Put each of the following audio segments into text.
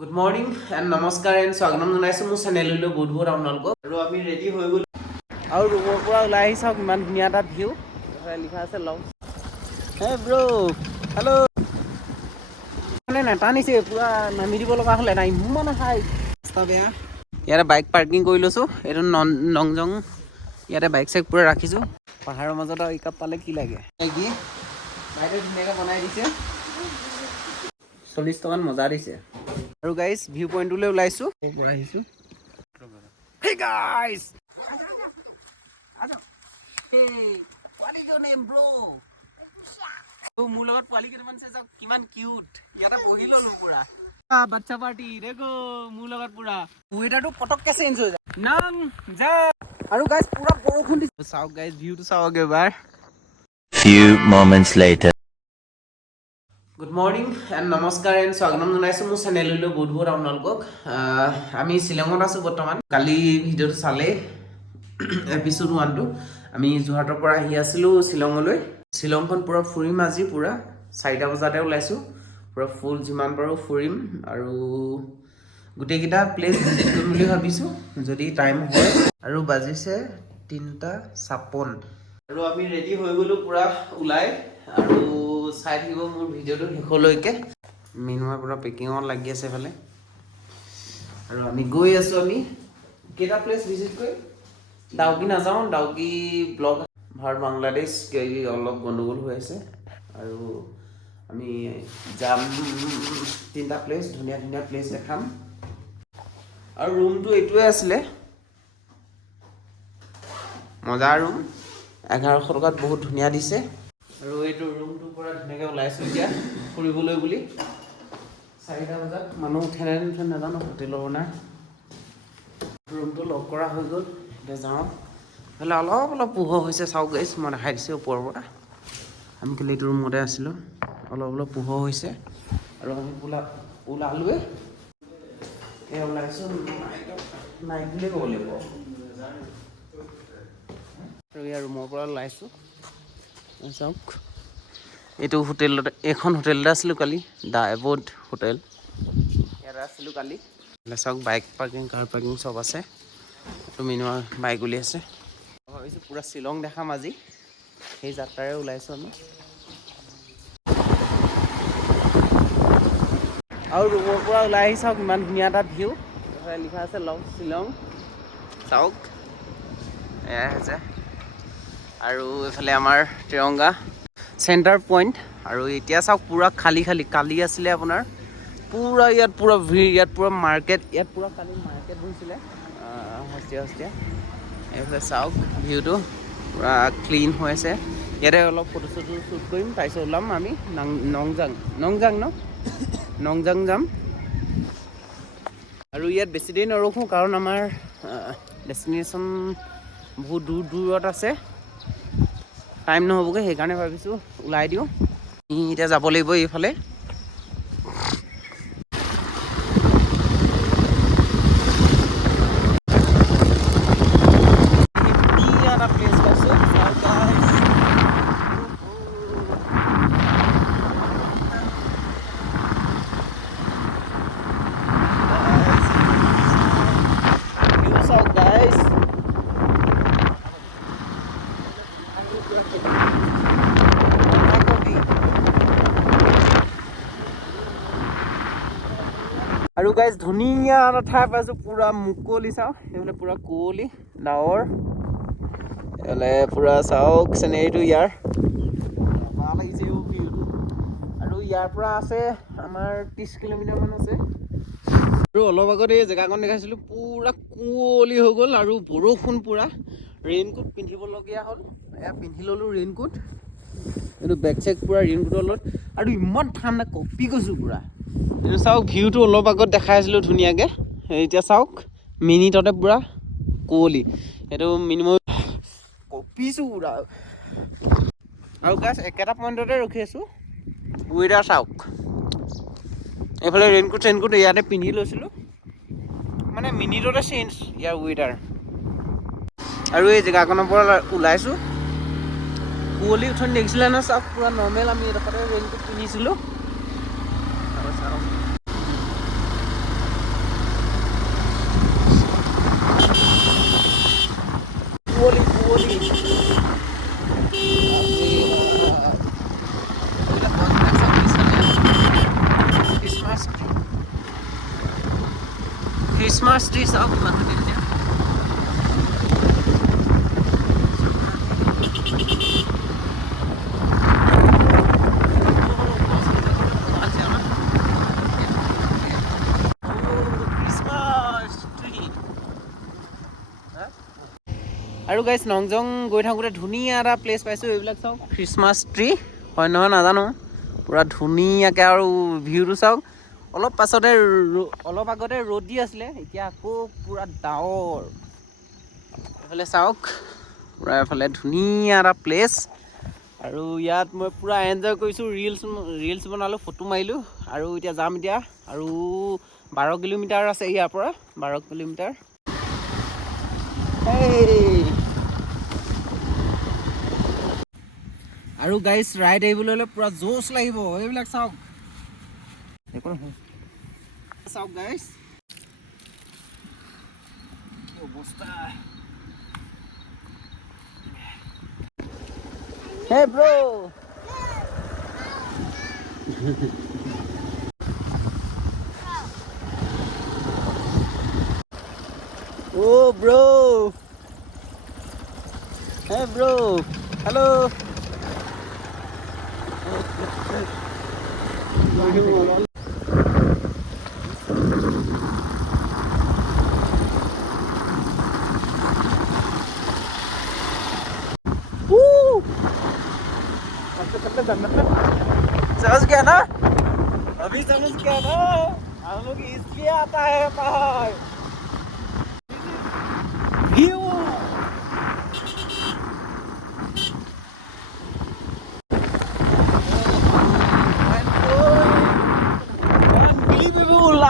Good morning and namaskar and swaganam janaisu মোৰ চেনেললৈ বহুত বহুত আপোনালোকক আৰু আমি ৰেডি হৈ গ'ল আৰু ৰুমৰ পৰা ওলাই আহিছা কিমান ধুনীয়া এটা ভিউ লিখা আছে লং হে ব্ৰো হেল্ল' মানে নাটানিছে পুৰা নামি দিব লগা হ'লে নাই ইমান হাই ৰাস্তা বেয়া ইয়াতে বাইক পাৰ্কিং কৰি লৈছোঁ এইটো নংজং ইয়াতে বাইক চাইক পুৰা ৰাখিছোঁ পাহাৰৰ মাজত আৰু ইকাপ পালে কি লাগে কি বাইকে ধুনীয়াকৈ বনাই দিছে 40 টকাত মজা দিছে আৰু গাইস ভিউ পইণ্টলৈ ওলাইছো পৰা আহিছো হে গাইস আজা হে what is your name bro তো মোৰ লগত পোৱালি কেইটামান আছে যাওক কিমান কিউট ইয়াতে বহি ললো পুৰা বাচ্চা পাৰ্টি দেখো মোৰ লগত পুৰা ওয়েদাৰটো পটককে চেঞ্জ হৈ যায় নাং যা আৰু গাইস পুৰা বৰষুণ দিছে চাওক গাইস ভিউটো চাওক এবাৰ Few moments later. Good morning and namaskar and swaganam janaisu মোৰ চেনেললৈ বহুত বহুত আপোনালোকক আমি শিলঙত আছো বৰ্তমান কালি ভিডিঅ'টো চালে এপিসোড 1 টো আমি যোৰহাটৰ পৰা আহি আছিলো শিলঙলৈ শিলংখন পুৰা ফুৰিম আজি পুৰা 4টা বজাতে ওলাইছো পুৰা ফুল যিমান পাৰো ফুৰিম আৰু গোটেইকেইটা প্লেস ভিজিট কৰিম বুলি ভাবিছো যদি টাইম হয় আৰু বাজিছে 3:56 আৰু আমি ৰেডি হৈ গলো পুৰা ওলাই আৰু চাই থাকিব মোৰ ভিডিঅ'টো শেষলৈকে মিনুৱা পুৰা পেকিঙত লাগি আছে ফালে আৰু আমি গৈ আছো আমি কেটা প্লেস ভিজিট কৰিম ডাউকি নাযাওঁ ডাউকি ব্লগ ভাৰত বাংলাদেশ অলপ গণ্ডগোল হৈ আছে আৰু আমি যাম 3টা প্লেস ধুনীয়া ধুনীয়া প্লেস দেখাম আৰু ৰুমটো এইটোৱে আছিলে মজা ৰুম 1100 টকাত বহুত ধুনীয়া দিছে আৰু এইটো ৰুমটো পুৰা ধুনীয়াকৈ ওলাইছো এতিয়া ফুৰিবলৈ বুলি 4টা বজাত মানুহ উঠে নাজানো হোটেলৰ না ৰুমটো লক কৰা হৈ গ'ল এতিয়া যাওঁ হ'লে অলপ পোহৰ হৈছে চাওক গাইছ মই দেখাই দিছোঁ ওপৰৰ পৰা আমি কালি এইটো ৰুমতে আছিলোঁ অলপ পোহৰ হৈছে আৰু আমি ওলালোৱে এই ওলাইছোঁ নাইট বুলি ক'ব লাগিব আৰু ইয়াৰ ৰুমৰ পৰা ওলাইছোঁ চাওক এইটো হোটেলতে এখন হোটেলতে আছিলোঁ কালি দা এবোৰ্ড হোটেল ইয়াতে আছিলোঁ কালি চাওক বাইক পাৰ্কিং কাৰ পাৰ্কিং চব আছে এইটো মিনুৱাৰ বাইক উলিয়াইছে ভাবিছোঁ পুৰা শ্বিলং দেখাম আজি সেই যাত্ৰাৰে ওলাইছোঁ আমি আৰু ৰুমৰ পৰা ওলাই আহি চাওক ইমান ধুনীয়া এটা ভিউ লিখা আছে লং শ্বিলং চাওক এয়া হৈছে আৰু এইফালে আমাৰ তিৰংগা চেণ্টাৰ পইণ্ট আৰু এতিয়া চাওক পুৰা খালী কালি আছিলে আপোনাৰ পুৰা ইয়াত পুৰা ভিৰ ইয়াত পুৰা মাৰ্কেট ইয়াত পুৰা কালি মাৰ্কেট বহিছিলে হস্তিয়া এইফালে চাওক ভিউটো পুৰা ক্লিন হৈ আছে ইয়াতে অলপ ফটো চটো শ্বুট কৰিম তাৰপিছত ওলাম আমি নংজাং যাম আৰু ইয়াত বেছি দেৰি নৰখোঁ কাৰণ আমাৰ ডেষ্টিনেশ্যন বহুত দূৰত আছে টাইম নহ'বগৈ সেইকাৰণে ভাবিছোঁ ওলাই দিওঁ এতিয়া যাব লাগিব এইফালে আৰু গাইজ ধুনীয়া এটা ঠাই পাইছোঁ পুৰা মুকলি চাওঁ এইফালে পুৰা কুঁৱলী ডাৱৰ এইফালে পুৰা চাওক চিনেৰীটো ইয়াৰ ভাল লাগিছে ভিউটো আৰু ইয়াৰ পৰা আছে আমাৰ 30 কিলোমিটাৰমান আছে আৰু অলপ আগত এই জেগাকণ দেখাইছিলোঁ পুৰা কুঁৱলী হৈ গ'ল আৰু বৰষুণ পুৰা ৰেইনকোট পিন্ধিবলগীয়া হ'ল এয়া পিন্ধি ল'লোঁ ৰেইনকোট এইটো বেগ চেগ পুৰা ৰেইনকোটৰ লগত আৰু ইমান ঠাণ্ডা কঁপি গৈছোঁ পুৰা এইটো চাওক ভিউটো অলপ আগত দেখাই আছিলোঁ ধুনীয়াকৈ এতিয়া চাওক মিনিটতে পুৰা কুঁৱলী এইটো মিনিমাম কঁপিছোঁ পুৰা আৰু গাছ একেটা পইণ্টতে ৰখি আছোঁ ৱেডাৰ চাওক এইফালে ৰেইনকোট ইয়াতে পিন্ধি লৈছিলোঁ মানে মিনিটতে চেঞ্জ ইয়াৰ ৱেডাৰ আৰু এই জেগাখনৰ পৰা ওলাইছোঁ কুঁৱলী উঠনি দেখিছিলে নহয় চাওক পুৰা নৰ্মেল আমি এডোখৰতে ৰেইনকোট পিন্ধিছিলোঁ খ্ৰীষ্টমাছ ট্ৰি চাওক কিমান ধুনীয়া আৰু গাইজ নংজং গৈ থাকোঁতে ধুনীয়া এটা প্লেচ পাইছোঁ এইবিলাক চাওক খ্ৰীষ্টমাছ ট্ৰি হয় নহয় নাজানো পূৰা ধুনীয়াকৈ আৰু ভিউটো চাওক অলপ পাছতে অলপ আগতে ৰ'দ দি আছিলে এতিয়া আকৌ পূৰা ডাৱৰ এইফালে চাওক পূৰা এফালে ধুনীয়া এটা প্লেচ আৰু ইয়াত মই পূৰা এনজয় কৰিছোঁ ৰিলছ বনালোঁ ফটো মাৰিলোঁ আৰু এতিয়া যাম এতিয়া আৰু 12 কিলোমিটাৰ আছে ইয়াৰ পৰা 12 কিলোমিটাৰ আৰু গাইজ ৰাইড আহিবলৈ হ'লে পূৰা জোচ লাগিব এইবিলাক চাওক চাওক গাইজ অৱস্থা Hey bro! Oh bro! Hey bro! Hello! समझ गया ना अभी समझ गया ना हम लोग इसलिए आता है पहाड़ व्यू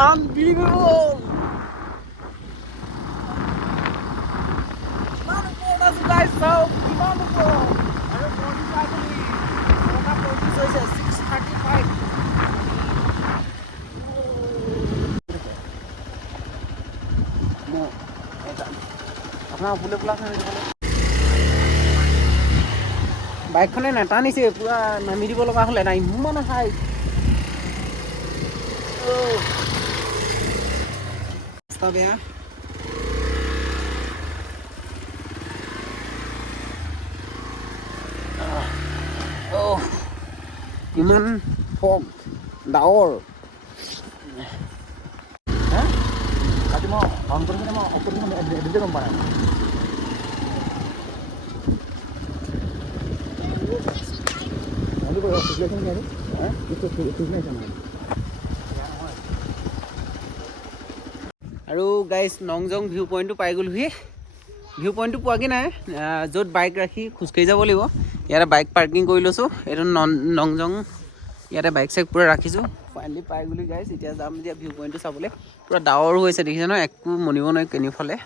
unbelievable guys so বাইকখনে নাটানিছে পুৰা নামি দিব লগা হ'লে নাই ইমান হাই ৰাস্তা বেয়া ইমান ফগ ডাৱৰ আজি মই অন কৰি কিনে মই অফ কৰি এডিটে গম পাওঁ আৰু গাইজ নংজং ভিউ পইণ্টটো পাই গ'লোহি ভিউ পইণ্টটো পোৱাগৈ নাই য'ত বাইক ৰাখি খোজকাঢ়ি যাব লাগিব ইয়াতে বাইক পাৰ্কিং কৰি লৈছোঁ এইটো নংজং ইয়াতে বাইক চাইক পূৰা ৰাখিছোঁ ফাইনেলি পাই গ'লো গাইজ এতিয়া যাম এতিয়া ভিউ পইণ্টটো চাবলৈ পূৰা ডাৱৰ হৈছে দেখিছে ন একো মনিব নোৱাৰি কেনিফালে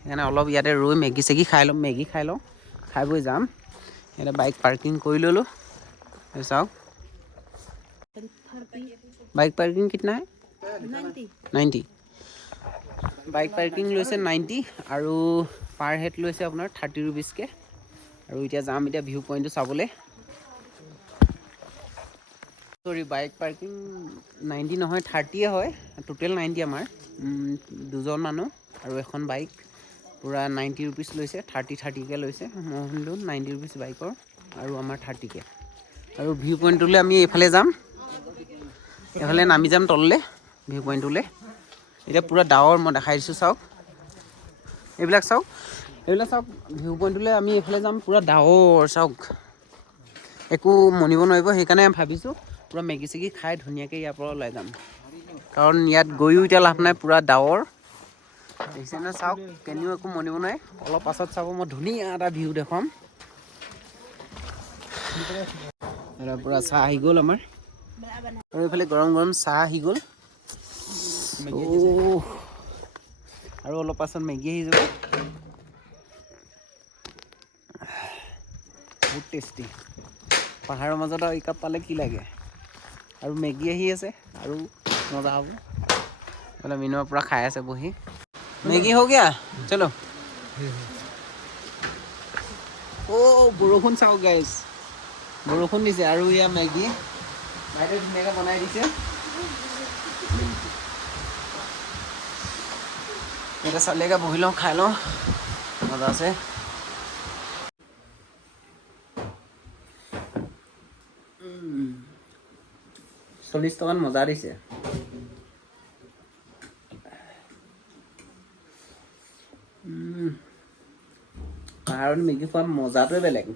সেইকাৰণে অলপ ইয়াতে ৰৈ মেগী চেগী খাই লওঁ খাই বৈ যাম ইয়াতে বাইক পাৰ্কিং কৰি ল'লোঁ চাওক বাইক পাৰ্কিং কিतना है 90 বাইক পাৰ্কিং লৈছে 90 আৰু পাৰ হেড লৈছে আপোনাৰ 30 रुपीजকৈ আৰু এতিয়া যাম এতিয়া ভিউ পইণ্টটো চাবলৈ সৰি বাইক পাৰ্কিং 90 নহয় 30 হয় টোটেল 90 আমাৰ দুজন মানুহ আৰু এখন বাইক পূৰা 90 रुपीज লৈছে 30কৈ লৈছে মই শুনিলোঁ 90 रुपीज বাইকৰ আৰু আমাৰ 30কৈ আৰু ভিউ পইণ্টটোলৈ আমি এইফালে যাম এইফালে নামি যাম তললৈ ভিউ পইণ্টটোলৈ এতিয়া পূৰা ডাৱৰ মই দেখাই দিছোঁ চাওক এইবিলাক চাওক ভিউ পইণ্টটোলৈ আমি এইফালে যাম পূৰা ডাৱৰ চাওক একো মনিব নোৱাৰিব সেইকাৰণে ভাবিছোঁ পূৰা মেগী চেগী খাই ধুনীয়াকৈ ইয়াৰ পৰা ওলাই যাম কাৰণ ইয়াত গৈও এতিয়া লাভ নাই পূৰা ডাৱৰ দেখিছে নে চাওক কেনিও একো মনিব নোৱাৰে অলপ পাছত চাব মই ধুনীয়া এটা ভিউ দেখুৱাম পূৰা চাহ আহি গ'ল আমাৰ আৰু এইফালে গৰম গৰম চাহ আহি গ'ল আৰু অলপ পাছত মেগী আহি যাব বহুত টেষ্টি পাহাৰৰ মাজত আৰু একাপ পালে কি লাগে আৰু মেগী আহি আছে আৰু মজা হ'ব বোলে মিনুৱা পূৰা খাই আছে বহি মেগী হৈ গয়া চলো বৰষুণ চাওক গাইজ বৰষুণ দিছে আৰু এয়া মেগী বাইদেউ ধুনীয়াকৈ বনাই দিছে এতিয়া চালিয়াকৈ বহি লওঁ, খাই লওঁ, মজা আছে। 40 টকাত মজা দিছে। পাহাৰত মেগী খোৱাৰ মজাটোৱে বেলেগ।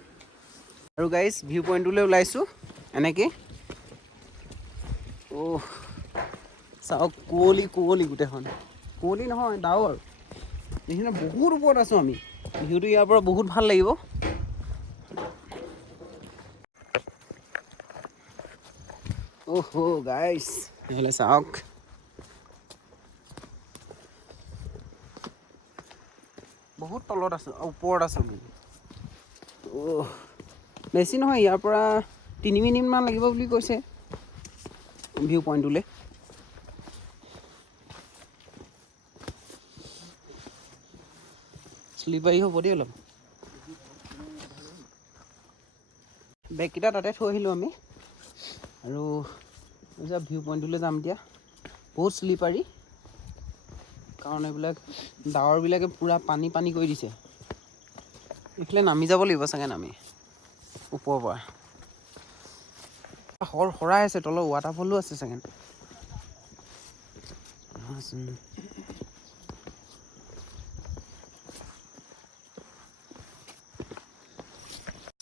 আৰু গাইজ ভিউ পইণ্টটোলৈ ওলাইছোঁ এনেকৈ। চাওক কুঁৱলী কুঁৱলী গোটেইখন, কুঁৱলী নহয় ডাৱৰ। এইখিনি বহুত ওপৰত আছোঁ আমি, ভিউটো ইয়াৰ পৰা বহুত ভাল লাগিব। গাইজ এইফালে চাওক, বহুত তলত আছোঁ, ওপৰত আছোঁ। বেছি নহয়, ইয়াৰ পৰা 3 মিনিটমান লাগিব বুলি কৈছে ভিউ পইণ্টটোলৈ। শ্লিপাৰী হ'ব দেই অলপ। বেগকেইটা তাতে থৈ আহিলোঁ আমি, আৰু ভিউ পইণ্টটোলৈ যাম এতিয়া। বহুত শ্লিপাৰী, কাৰণ এইবিলাক ডাৱৰবিলাকে পূৰা পানী পানী কৰি দিছে। এইফালে নামি যাব লাগিব চাগে, নামি ওপৰৰ পৰা। শৰাই আছে তলত, ৱাটাৰফলো আছে চাগে।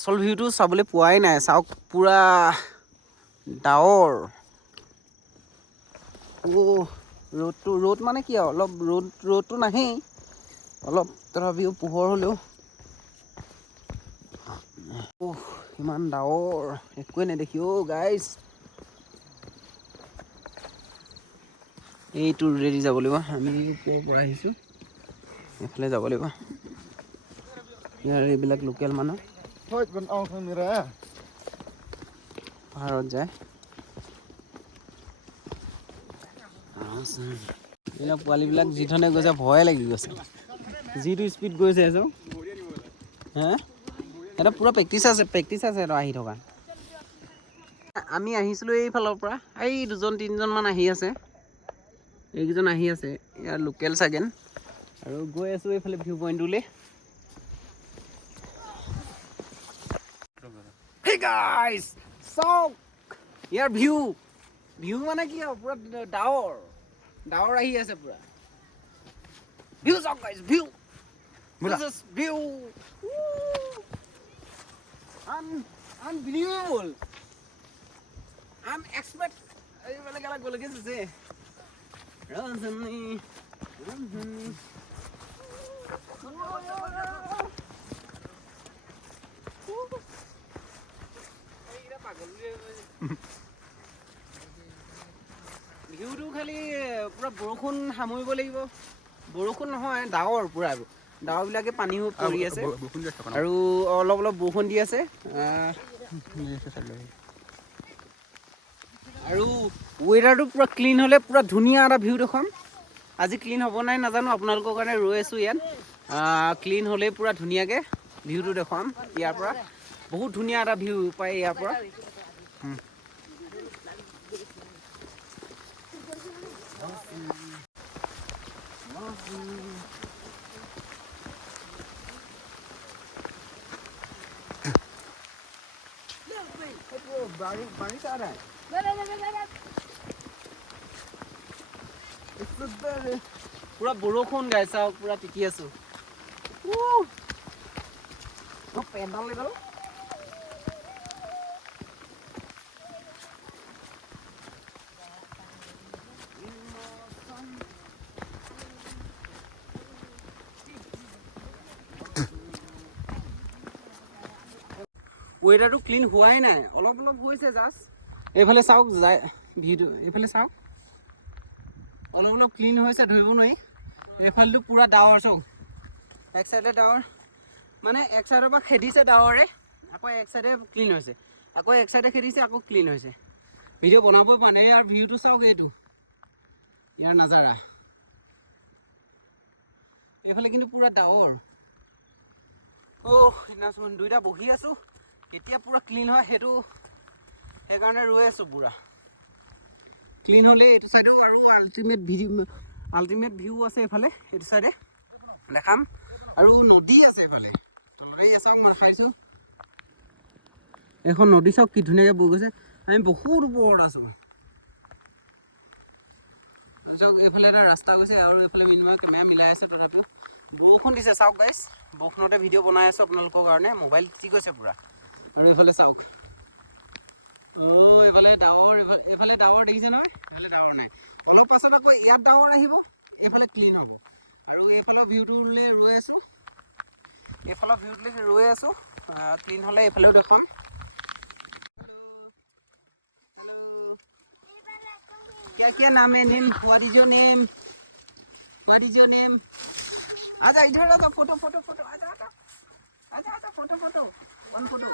আচল ভিউটো চাবলৈ পোৱাই নাই, চাওক পূৰা ডাৱৰ। ৰ'দ মানে কি আৰু অলপ ৰ'দটো নাহেই, অলপ তথাপিও পোহৰ হ'লেও ইমান ডাৱৰ, একোৱে নেদেখি গাইজ। এইটো ৰেডি যাব লাগিব, আমি ক'ৰ পৰা আহিছোঁ এইফালে যাব লাগিব। ইয়াৰ এইবিলাক লোকেল মানুহ পাহাৰত যায়। এইবিলাক পোৱালিবিলাক যি ধৰণে গৈছে ভয়ে লাগি গৈছে, যিটো স্পীড গৈছে এজন। এটা পূৰা প্ৰেক্টিচ আছে সিহঁতৰ আহি থকা। আমি আহিছিলোঁ এইফালৰ পৰা, এই 2-3জনমান আহি আছে, এইকেইজন আহি আছে, ইয়াৰ লোকেল চাগে। আৰু গৈ আছোঁ এইফালে ভিউ পইণ্টটোলৈ। Hey guys, চাওক ইয়াৰ ভিউ মানে কি আৰু পূৰা ডাৱৰ আহি আছে পূৰা। ভিউ চাওক guys, view unbelievable. I'm expert. এইফালে কেলা গ'লগে যে ভিউটো খালি পূৰা বৰষুণ সামৰিব লাগিব। বৰষুণ নহয়, ডাৱৰ পূৰা, ডাৱৰবিলাকে পানী পৰি আছে, আৰু অলপ অলপ বৰষুণ দি আছে। আৰু ৱেডাৰটো পূৰা ক্লিন হ'লে পূৰা ধুনীয়া এটা ভিউ দেখুৱাম। আজি ক্লিন হ'ব নাই নাজানো, আপোনালোকৰ কাৰণে ৰৈ আছোঁ ইয়াত। ক্লিন হ'লেই পূৰা ধুনীয়াকৈ ভিউটো দেখুৱাম। ইয়াৰ পৰা বহুত ধুনীয়া এটা ভিউ পায় ইয়াৰ পৰা। পুৰা বৰষুণ গাই চাওক, পুৰা টিকি আছো। পেণ্ডাল এইডাল ৱেডাৰটো ক্লিন হোৱাই নাই, অলপ অলপ হৈছে জাষ্ট। এইফালে চাওক যায় ভিউটো, এইফালে চাওক অলপ অলপ ক্লিন হৈছে, ধৰিব নোৱাৰি। এইফালেতো পূৰা ডাৱৰ চাওক, এক চাইডে ডাৱৰ, মানে এক চাইডৰ পৰা খেদিছে ডাৱৰে, আকৌ এক চাইডে ক্লিন হৈছে, আকৌ এক চাইডে খেদিছে, আকৌ ক্লিন হৈছে। ভিডিঅ' বনাবই পৰা নাই। ইয়াৰ ভিউটো চাওক, এইটো ইয়াৰ নাজাৰা। এইফালে কিন্তু পূৰা ডাৱৰ। সেইদিনাচোন দুইটা বহি আছোঁ, কেতিয়া পূৰা ক্লিন হয় সেইকাৰণে ৰৈ আছোঁ। পূৰা ক্লিন হ'লে এইটো চাইডেও আৰু আল্টিমেট ভিউ আছে এইফালে এইটো চাইডে দেখাম আৰু নদী আছে এইফালে তলতে চাওক মই খাইছোঁ এখন নদী চাওক কি ধুনীয়াকৈ বৈ গৈছে আমি বহুত ওপৰত আছোঁ চাওক এইফালে এটা ৰাস্তা গৈছে আৰু এইফালে মিনিমাম কেমেৰা মিলাই আছে তথাপিও বৰষুণ দিছে চাওক গাইছ বৰষুণতে ভিডিঅ' বনাই আছোঁ আপোনালোকৰ কাৰণে মোবাইল তিতি গৈছে পূৰা আৰু এইফালে চাওক এইফালে ডাৱৰ এইফালে ডাৱৰ দেখিছে নহয় এইফালে ডাৱৰ নাই অলপ পাছত আকৌ ইয়াত ডাৱৰ আহিব এইফালে ক্লিন হ'ব আৰু এইফালৰ ভিউটোলৈ ৰৈ আছোঁ এইফালৰ ভিউটোলৈকে ৰৈ আছোঁ ক্লিন হ'লে এইফালেও দেখাম क्या क्या नाम है name what is your name आजा इधर आ फोटो आजा फोटो वन फोटो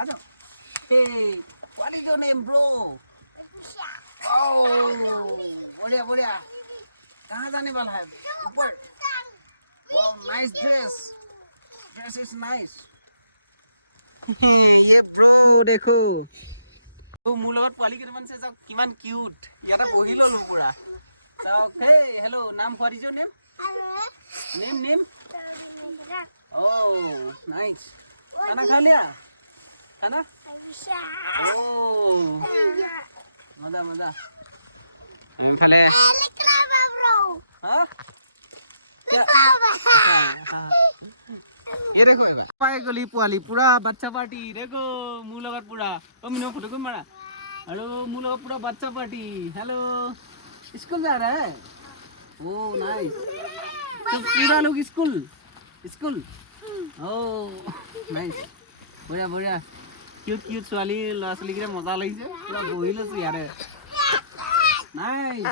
आजा hey what is your name bro बढ़िया कहाँ जाने वाला है ऊपर wow nice dress is nice ये ब्रो देखो মোৰ লগত পোৱালি কেইটামান আছে চাওক কিমান কিউট ইয়াতে বহি ল'লো পুৰা চাওক হে হেল্ল' নাম what is Euro name nice খানা খা লিয়া খানা মজা এইফালে ये देखो पाए गली पोवाली पूरा बच्चा पार्टी देखो मुँह लगत पूरा मिनो फोटो को मारा हेलो मुँह लगत पूरा बच्चा पार्टी हेलो स्कूल जा रहा है ओ नाइस तो पूरा लोग स्कूल ओ नाइस बढ़िया क्यूट ছোৱালী ল'ৰা ছোৱালীকেইটা মজা লাগিছে পুৰা বহি লৈছোঁ ইয়াৰে নাইস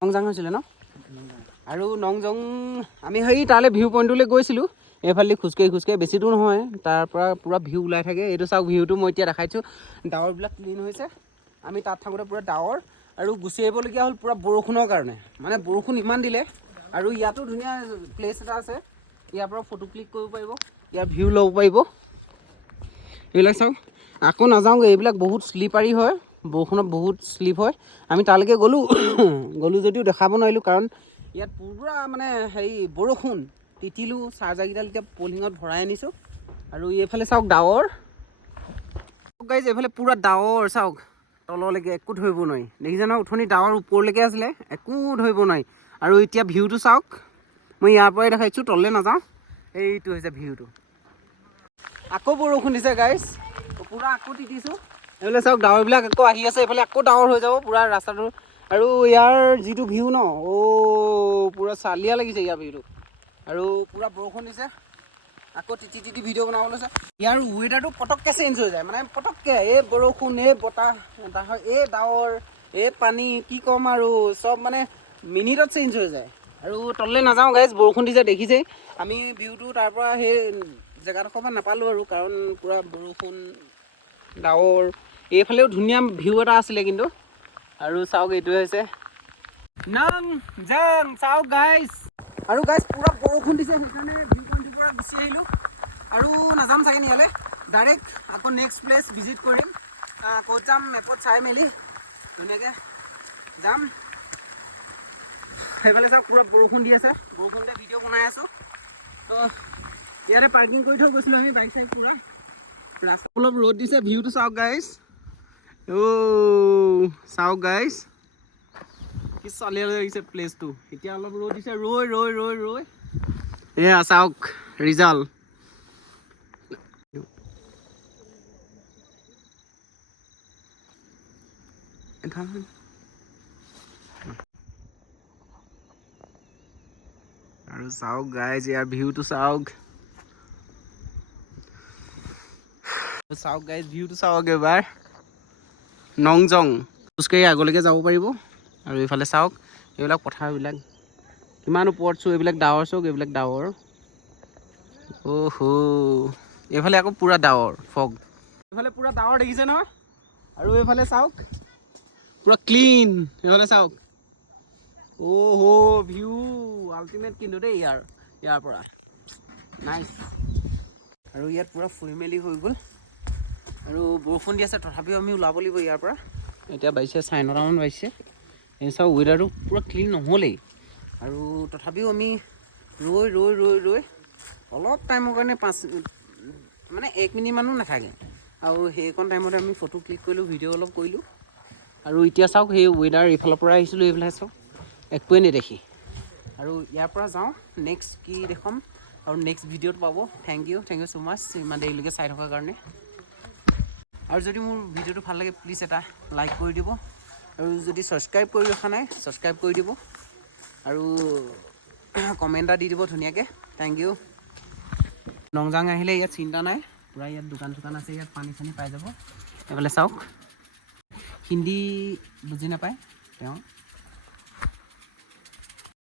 নংজাং হৈছিলে ন আৰু নংজং আমি সেই তালৈ ভিউ পইণ্টলৈ গৈছিলোঁ এইফালে খোজকাঢ়ি বেছি দূৰ নহয় তাৰ পৰা পুৰা ভিউ ওলাই থাকে এইটো চাওক ভিউটো মই এতিয়া দেখাইছোঁ ডাৱৰবিলাক ক্লিন হৈছে আমি তাত থাকোঁতে পুৰা ডাৱৰ আৰু গুচি আহিবলগীয়া হ'ল পুৰা বৰষুণৰ কাৰণে মানে বৰষুণ ইমান দিলে আৰু ইয়াতো ধুনীয়া প্লেচ এটা আছে ইয়াৰ পৰা ফটো ক্লিক কৰিব পাৰিব ইয়াৰ ভিউ ল'ব পাৰিব এইবিলাক চাওক আকৌ নাযাওঁগৈ এইবিলাক বহুত শ্লিপাৰী হয় বৰষুণত বহুত শ্লিপ হয় আমি তালৈকে গ'লোঁ যদিও দেখাব নোৱাৰিলোঁ কাৰণ ইয়াত পুৰা মানে হেৰি বৰষুণ তিতিলোঁ চাৰ্জাৰকেইডাল এতিয়া পলিঙত ভৰাই আনিছোঁ আৰু এইফালে চাওক ডাৱৰ গাইজ এইফালে পুৰা ডাৱৰ চাওক তললৈকে একো ধৰিব নোৱাৰি দেখিছে নহয় উঠনি ডাৱৰ ওপৰলৈকে আছিলে একো ধৰিব নোৱাৰি আৰু এতিয়া ভিউটো চাওক মই ইয়াৰ পৰাই দেখাইছোঁ তললৈ নাযাওঁ এইটো হৈছে ভিউটো আকৌ বৰষুণ দিছে গাইজ পুৰা আকৌ তিতিছোঁ এইফালে চাওক ডাৱৰবিলাক আকৌ আহি আছে এইফালে আকৌ ডাৱৰ হৈ যাব পুৰা ৰাস্তাটো আৰু ইয়াৰ যিটো ভিউ ন পুৰা চালিয়া লাগিছে ইয়াৰ ভিউটো আৰু পুৰা বৰষুণ দিছে আকৌ তিতি ভিডিঅ' বনাব লৈছে ইয়াৰ ৱেডাৰটো পটককৈ চেঞ্জ হৈ যায় মানে পটককৈ এই বৰষুণ এই বতাহ এই ডাৱৰ এই পানী কি ক'ম আৰু চব মানে মিনিটত চেঞ্জ হৈ যায় আৰু তললৈ নাযাওঁ গাইজ বৰষুণ দিছে দেখিছেই আমি ভিউটো তাৰ পৰা সেই জেগাডোখৰ পৰা নাপালোঁ আৰু কাৰণ পুৰা বৰষুণ ডাৱৰ এইফালেও ধুনীয়া ভিউ এটা আছিলে কিন্তু আৰু চাওক এইটো হৈছে নংজাং চাওক গাইজ আৰু গাইজ পুৰা বৰষুণ দিছে সেইকাৰণে ভিউ পইণ্টৰ পৰা গুচি আহিলোঁ আৰু নাযাম চাগে ইয়ালৈ ডাইৰেক্ট আকৌ নেক্সট প্লেচ ভিজিট কৰিম ক'ত যাম মেপত চাই মেলি ধুনীয়াকৈ যাম সেইফালে চাওক পুৰা বৰষুণ দি আছে বৰষুণতে ভিডিঅ' বনাই আছোঁ তো ইয়াতে পাৰ্কিং কৰি থৈ গৈছিলোঁ আমি বাইক চাইক পুৰা ৰাস্তা অলপ ৰ'দ দিছে ভিউটো চাওক গাইজ চাওক গাইজ কি চালিয়া লাগিছে প্লেচটো এতিয়া অলপ ৰ'দ দিছে ৰৈ এয়া চাওক ৰিজাল্ট আৰু চাওক গাইজ ইয়াৰ ভিউটো চাওক গাইজ ভিউটো চাওক এবাৰ নংজং খোজকাঢ়ি আগলৈকে যাব পাৰিব আৰু এইফালে চাওক এইবিলাক পথাৰবিলাক কিমান ওপৰত চোঁ এইবিলাক ডাৱৰ চাওক এইবিলাক ডাৱৰ এইফালে আকৌ পুৰা ডাৱৰ ফগ এইফালে পুৰা ডাৱৰ দেখিছে নহয় আৰু এইফালে চাওক পুৰা ক্লিন এইফালে চাওক ভিউ আল্টিমেট কিন্তু দেই ইয়াৰ পৰা নাইচ আৰু ইয়াত পুৰা ফুৰি মেলি হৈ গ'ল আৰু বৰষুণ দি আছে তথাপিও আমি ওলাব লাগিব ইয়াৰ পৰা এতিয়া বাজিছে 9:30মান বাজিছে এই চাওক ৱেডাৰটো পূৰা ক্লিন নহ'লেই আৰু তথাপিও আমি ৰৈ অলপ টাইমৰ কাৰণে 1 মিনিটমানো নাথাকে আৰু সেইকণ টাইমতে আমি ফটো ক্লিক কৰিলোঁ ভিডিঅ' অলপ কৰিলোঁ আৰু এতিয়া চাওক সেই ৱেডাৰ এইফালৰ পৰা আহিছিলোঁ এইফালে চাওক একোৱেই নেদেখি আৰু ইয়াৰ পৰা যাওঁ নেক্সট কি দেখুৱাম আৰু নেক্সট ভিডিঅ'ত পাব থেংক ইউ ছ' মাছ ইমান দেৰিলৈকে চাই থকাৰ কাৰণে আৰু যদি মোৰ ভিডিঅ'টো ভাল লাগে প্লিজ এটা লাইক কৰি দিব আৰু যদি ছাবস্ক্ৰাইব কৰি ৰখা নাই ছাবস্ক্ৰাইব কৰি দিব আৰু কমেণ্ট এটা দি দিব ধুনীয়াকৈ থেংক ইউ নংজাং আহিলে ইয়াত চিন্তা নাই পূৰা ইয়াত দোকান চোকান আছে ইয়াত পানী চানী পাই যাব এইফালে চাওক হিন্দী বুজি নাপায় তেওঁ